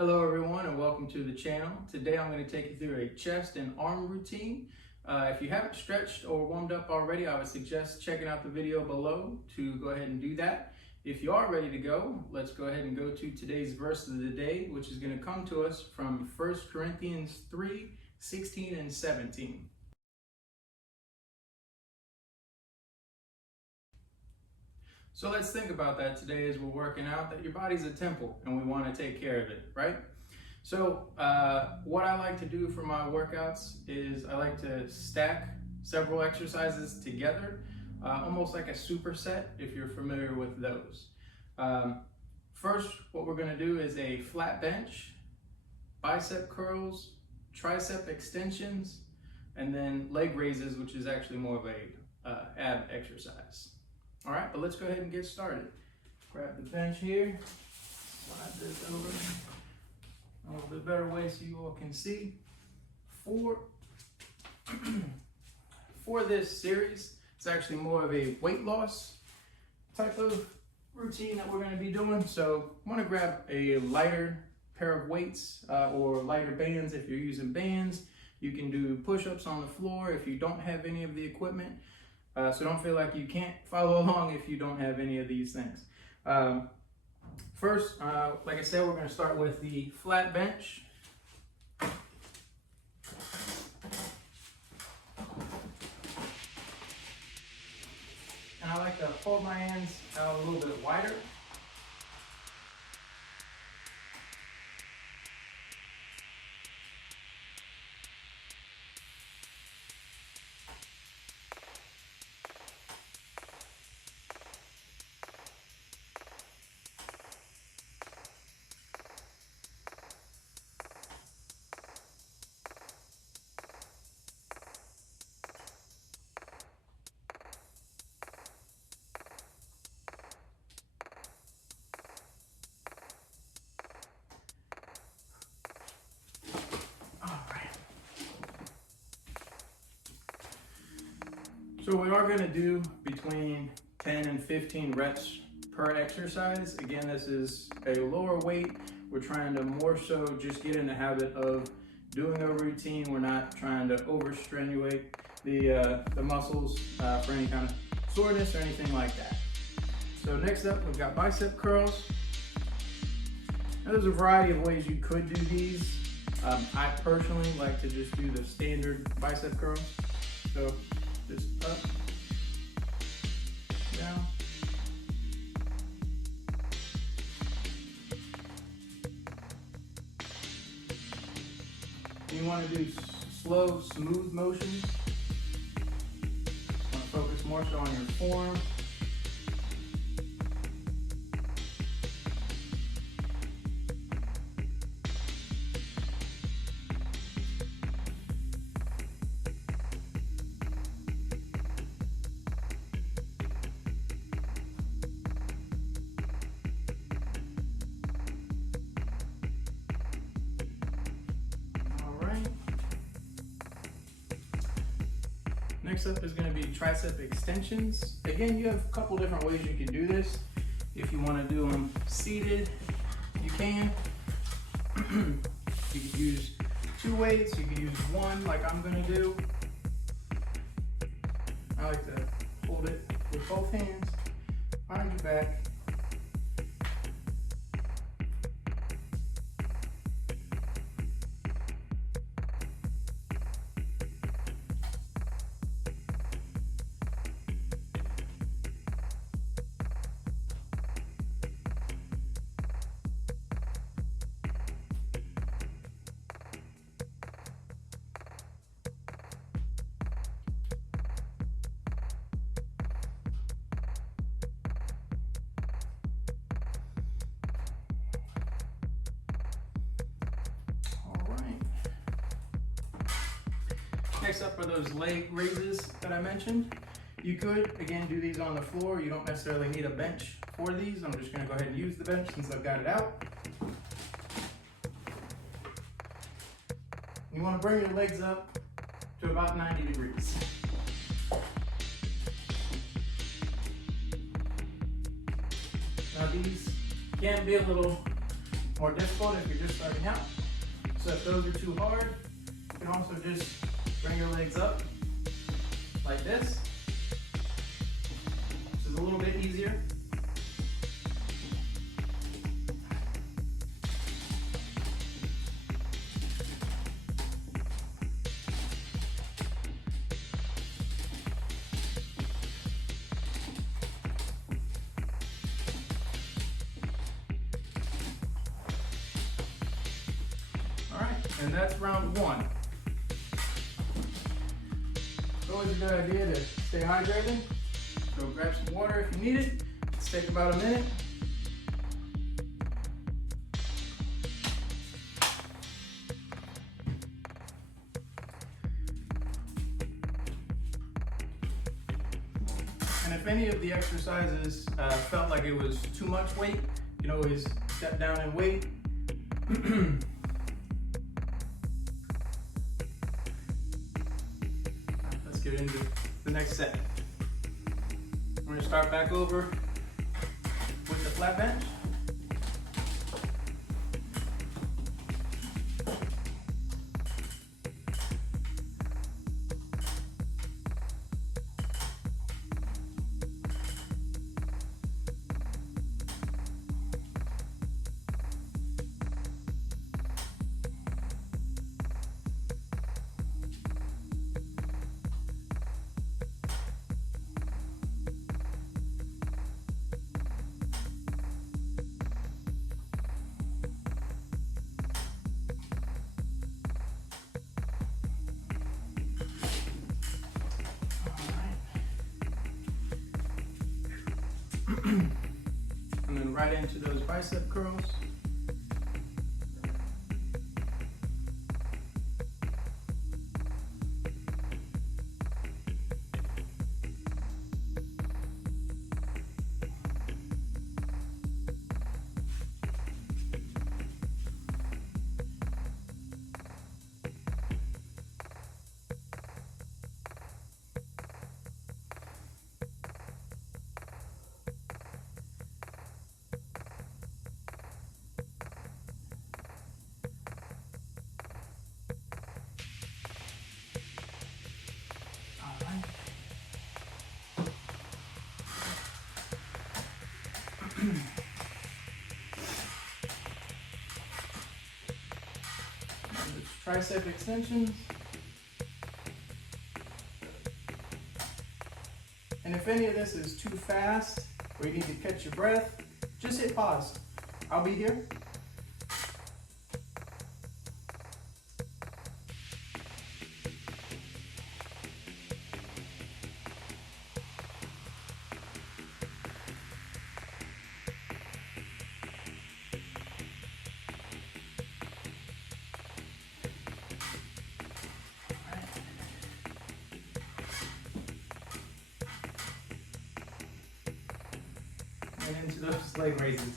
Hello everyone and welcome to the channel. Today I'm going to take you through a chest and arm routine. If you haven't stretched or warmed up already, I would suggest checking out the video below to go ahead and do that. If you are ready to go, let's go ahead and go to today's verse of the day, which is going to come to us from 1 Corinthians 3:16 and 17. So let's think about that today as we're working out, that your body's a temple and we want to take care of it, right? So what I like to do for my workouts is I like to stack several exercises together, almost like a superset, if you're familiar with those. First, what we're going to do is a flat bench, bicep curls, tricep extensions, and then leg raises, which is actually more of a ab exercise. All right, but let's go ahead and get started. Grab the bench here, slide this over a little bit better way so you all can see. For this series, it's actually more of a weight loss type of routine that we're going to be doing. So I'm going to grab a lighter pair of weights or lighter bands. If you're using bands, you can do push-ups on the floor if you don't have any of the equipment. So don't feel like you can't follow along if you don't have any of these things. First, like I said, we're going to start with the flat bench. And I like to hold my hands out a little bit wider. So we are going to do between 10 and 15 reps per exercise. Again, this is a lower weight. We're trying to more so just get in the habit of doing a routine. We're not trying to overstrenuate the muscles for any kind of soreness or anything like that. So next up, we've got bicep curls. Now, there's a variety of ways you could do these. I personally like to just do the standard bicep curls. So just up, down. You want to do slow, smooth motions. You want to focus more so on your form. Next up is going to be tricep extensions. Again, you have a couple different ways you can do this. If you want to do them seated, you can. You can use two weights, you can use one like I'm going to do. I like to hold it with both hands behind your back. Next up are those leg raises that I mentioned. You could, again, do these on the floor. You don't necessarily need a bench for these. I'm just going to go ahead and use the bench since I've got it out. You want to bring your legs up to about 90 degrees. Now these can be a little more difficult if you're just starting out. So if those are too hard, you can also just bring your legs up like this, which is a little bit easier. And that's round one. It's always a good idea to stay hydrated. So grab some water if you need it. Let's take about a minute. And if any of the exercises felt like it was too much weight, you can always step down in weight. Get into the next set. We're going to start back over with the flat bench. And then right into those bicep curls. Tricep extensions. And if any of this is too fast or you need to catch your breath, just hit pause. I'll be here. And into those leg raises.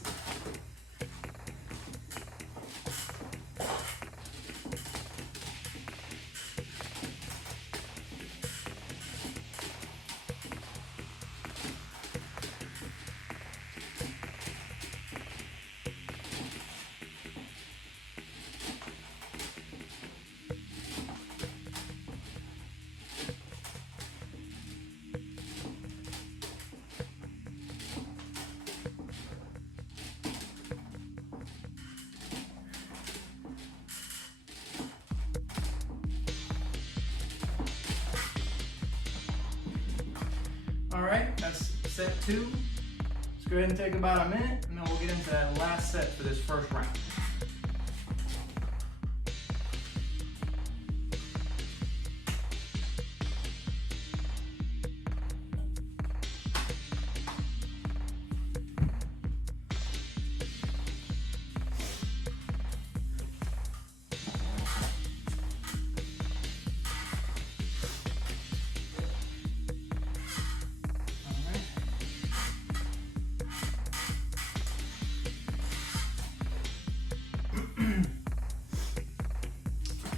All right, that's set 2. Let's go ahead and take about a minute, and then we'll get into that last set for this first round.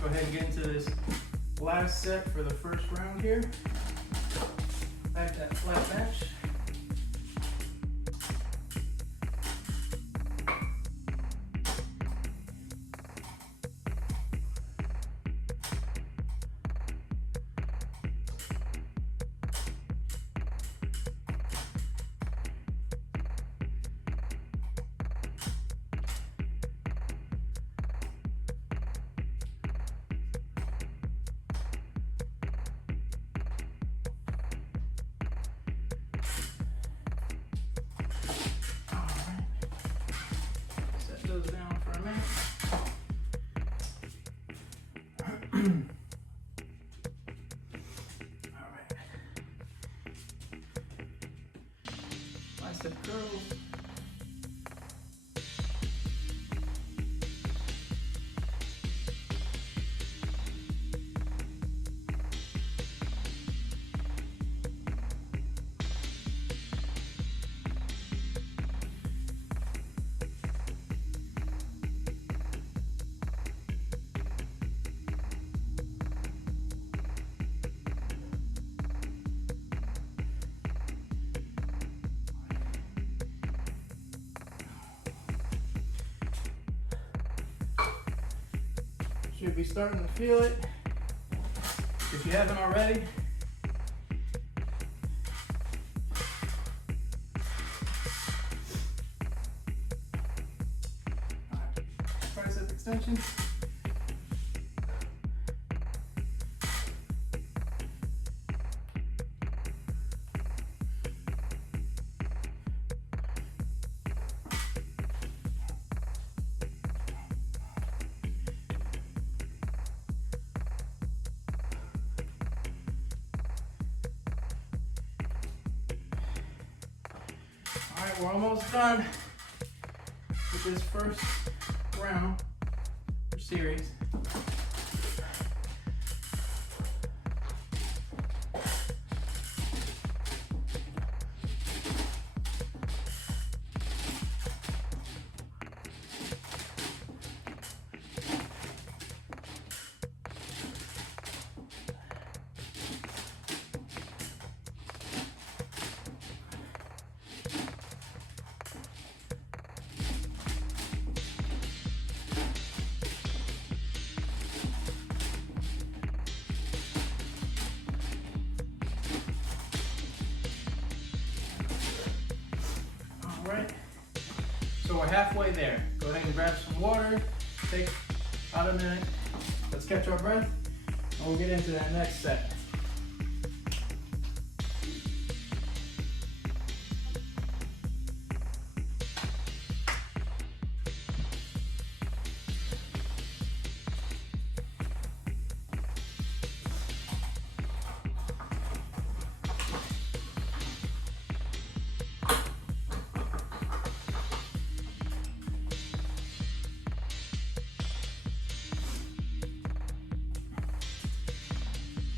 Go ahead and get into this last set for the first round here. Back to that flat bench. those down for a minute. All right. Bicep curls. Should be starting to feel it. If you haven't already, tricep extension. All right, we're almost done with this first round or series. All right, so we're halfway there. Go ahead and grab some water, take about a minute. Let's catch our breath, and we'll get into that next set.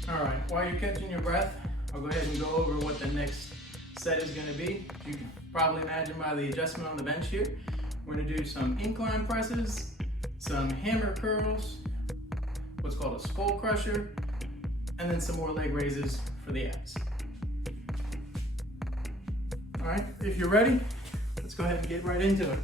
All right, while you're catching your breath, I'll go ahead and go over what the next set is going to be. You can probably imagine by the adjustment on the bench here. We're going to do some incline presses, some hammer curls, what's called a skull crusher, and then some more leg raises for the abs. All right, if you're ready, let's go ahead and get right into it.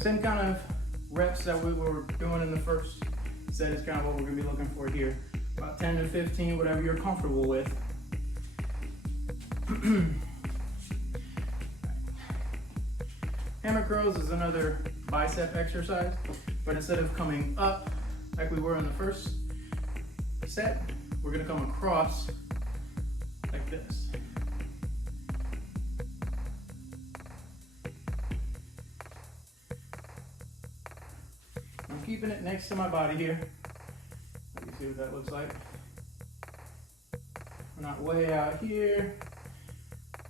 Same kind of reps that we were doing in the first set is kind of what we're going to be looking for here. About 10 to 15, whatever you're comfortable with. Hammer curls is another bicep exercise, but instead of coming up like we were in the first set, we're going to come across like this. I'm keeping it next to my body here. Let me see what that looks like. We're not way out here.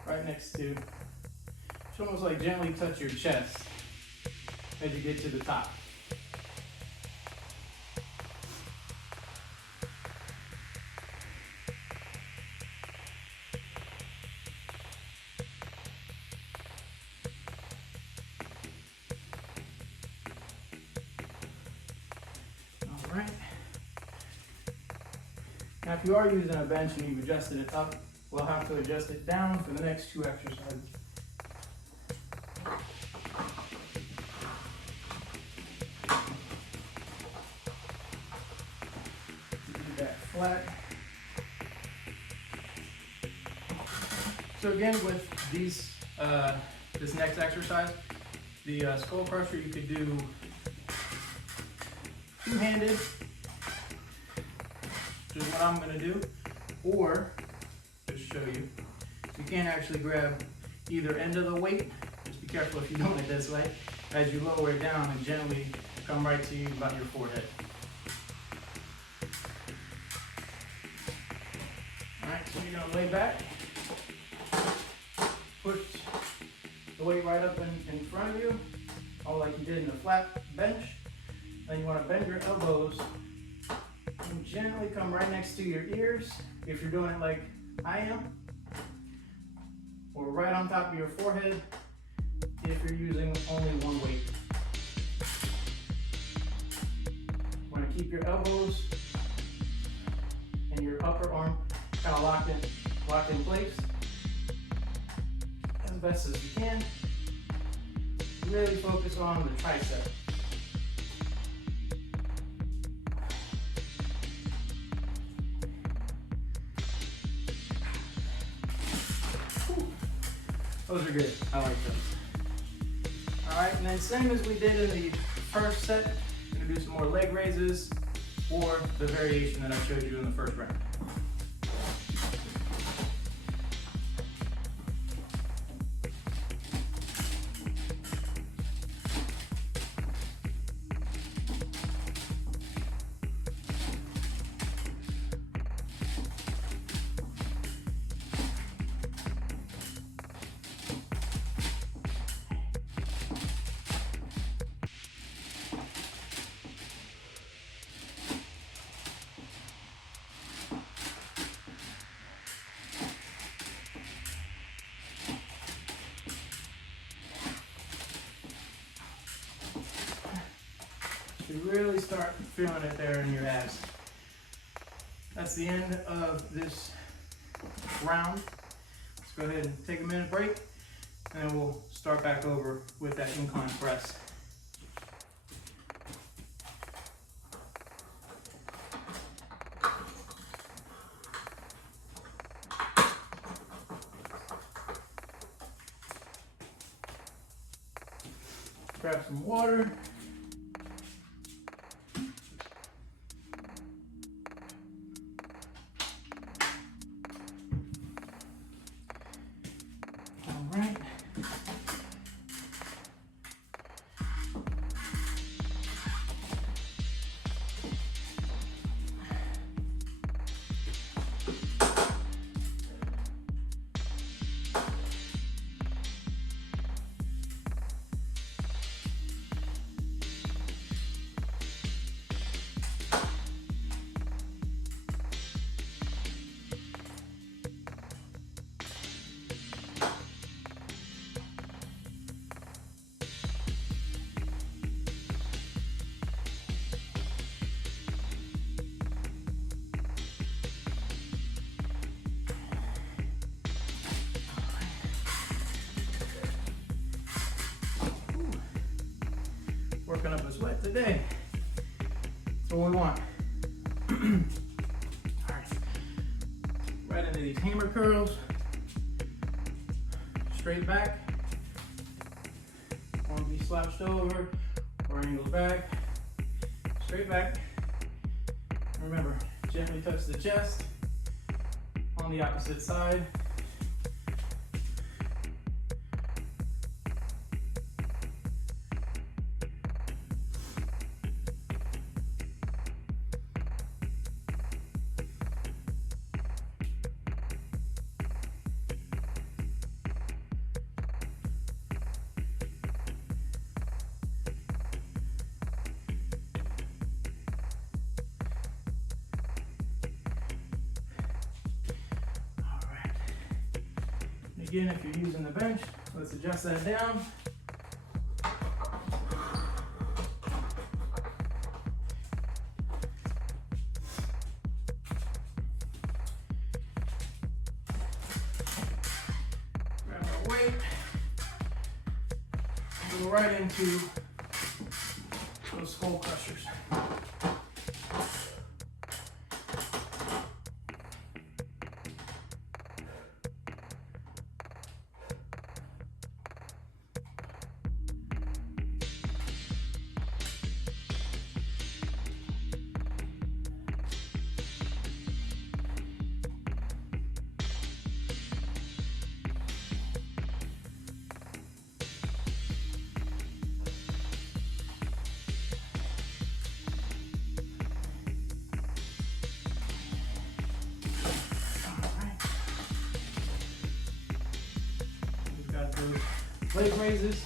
Right next to. It's almost like gently touch your chest as you get to the top. Now, if you are using a bench and you've adjusted it up, we'll have to adjust it down for the next 2 exercises. Keep that flat. So again, with these, this next exercise, the skull crusher, you could do two-handed, which is what I'm going to do, or just show you, you can actually grab either end of the weight. Just be careful if you're doing it this way. As you lower it down, and gently come right to you about your forehead. All right, so you're going to lay back, put the weight right up in front of you, all like you did in the flat bench. Then you want to bend your elbows and gently come right next to your ears if you're doing it like I am, or right on top of your forehead if you're using only one weight. You want to keep your elbows and your upper arm kind of locked in place as best as you can. Really focus on the tricep. Those are good. I like those. All right, and then same as we did in the first set, I'm gonna do some more leg raises or the variation that I showed you in the first round. You really start feeling it there in your abs. That's the end of this round. Let's go ahead and take a minute break, and then we'll start back over with that incline press. Grab some water. Working up a sweat today. That's what we want. All right. Right into these hammer curls. Straight back. Want to be slouched over or angled back. Straight back. Remember, gently touch the chest on the opposite side. Again, if you're using the bench, let's adjust that down. go right into those skull crushers. Those leg raises.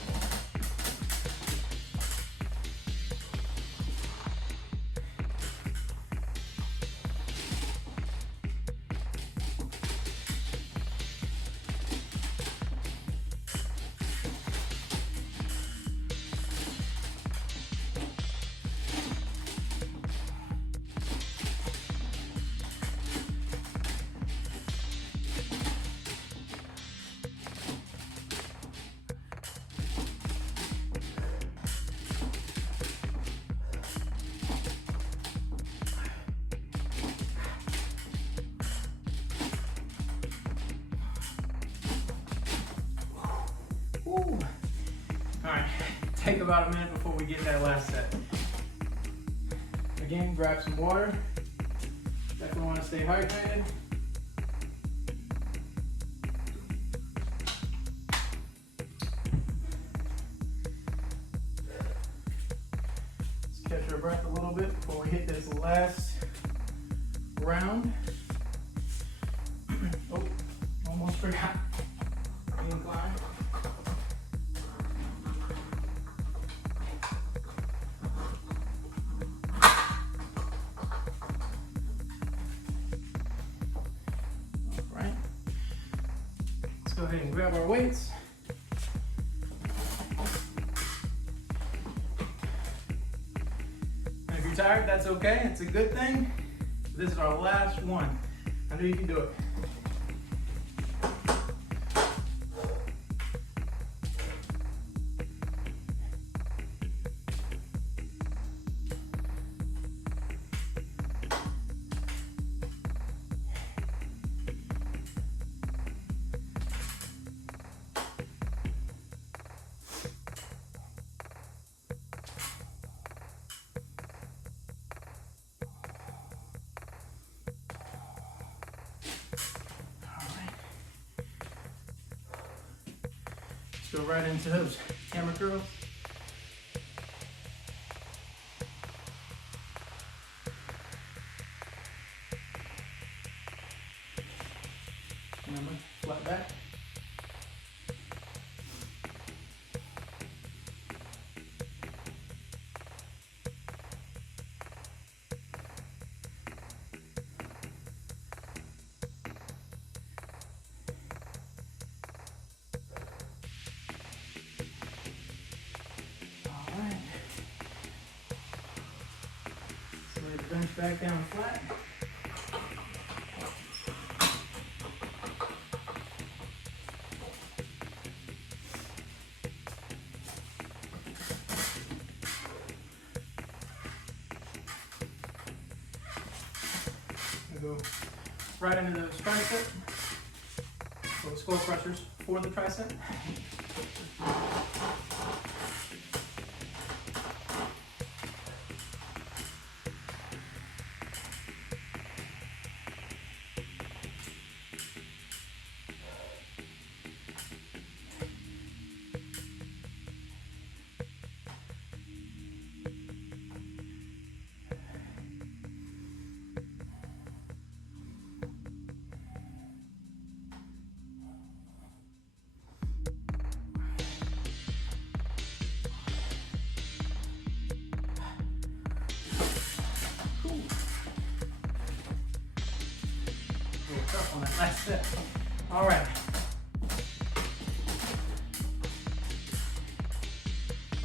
All right, take about a minute before we get that last set. Again, grab some water. Definitely want to stay hydrated. Let's catch our breath a little bit before we hit this last round. Oh, almost forgot. Incline. Go ahead and grab our weights. And if you're tired, that's okay. It's a good thing. This is our last one. I know you can do it. Go right into those hammer curls. Remember, flat back. Bench back down flat. Go right into those tricep, those skull crushers for the tricep. Tough on that last set. All right.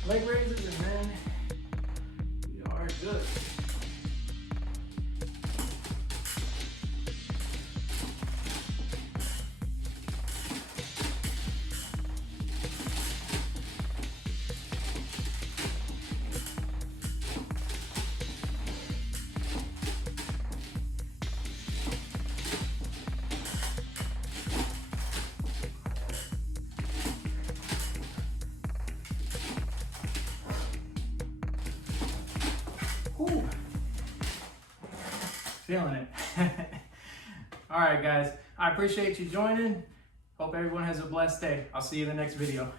Leg raises and then we are good. Feeling it. All right, guys. I appreciate you joining. Hope everyone has a blessed day. I'll see you in the next video.